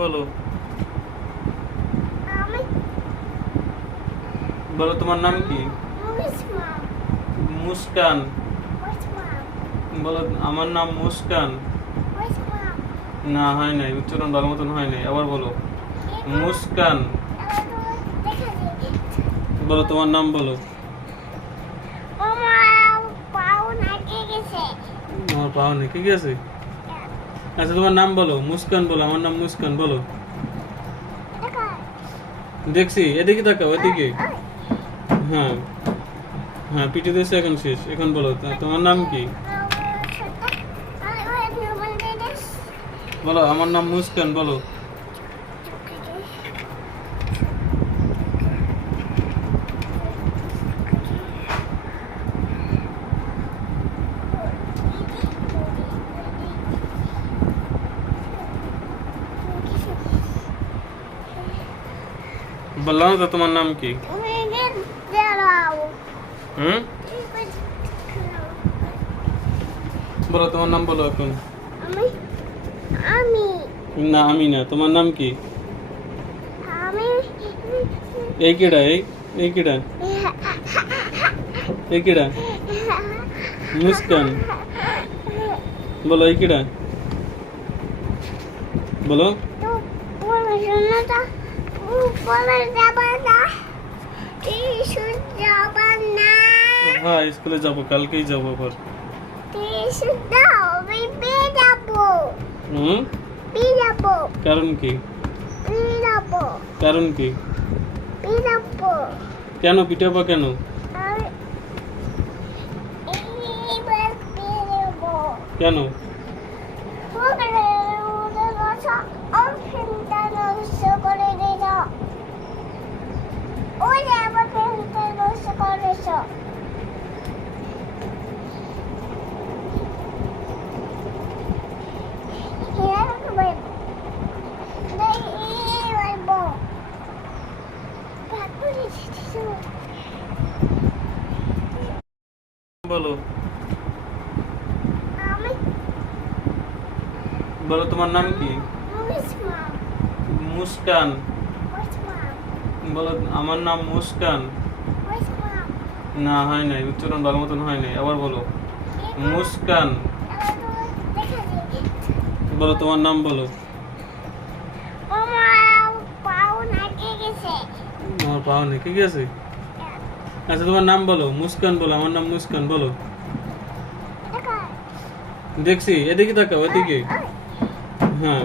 বলো। বলো তোমার নাম কি? মুস্কান। বলো আমার নাম মুস্কান। না হয় নাই, উচ্চারণ ভালো মতন হয় নাই, আবার বলো। মুস্কান। বলো তোমার নাম বলো। আমার পাও নেই, ঠিক আছে। আচ্ছা তোমার নাম বলো, মুস্কান বলো। আমার নাম মুস্কান বলো। দেখছি, এদিকে তাকাও, এদিকে। হ্যাঁ হ্যাঁ, পিঠে দিয়েছে, এখন শেষ। এখন বলো তোমার নাম কি? বলো আমার নাম মুস্কান বলো। বললাম না তো তোমার নাম কি? হুম, বলো তোমার নাম বলো এখন। না আমি না, তোমার নাম কি? এই কেডা? এই কেডা? এই কেডা? মুস্কান। বলো এই কেডা? বলো। হ্যাঁ, স্কুলে যাবো, কালকেই যাবো আবার। হুম, কারণ কি? কারণ কি? কেন পিটাবো কেন? কেন? বলো। বলো তোমার নাম কি? মুস্কান। বলো আমার নাম মুস্কান। না হয় নাই, উচ্চারণ ভালো মতন হয় নাই, আবার বলো। মুস্কান। বলো তোমার নাম বলো। আমার পাও নেই, ঠিক আছে। আচ্ছা তোমার নাম বলো, মুস্কান বলো। আমার নাম মুস্কান বলো। দেখছি, এদিকে তাকাও, এদিকে। হ্যাঁ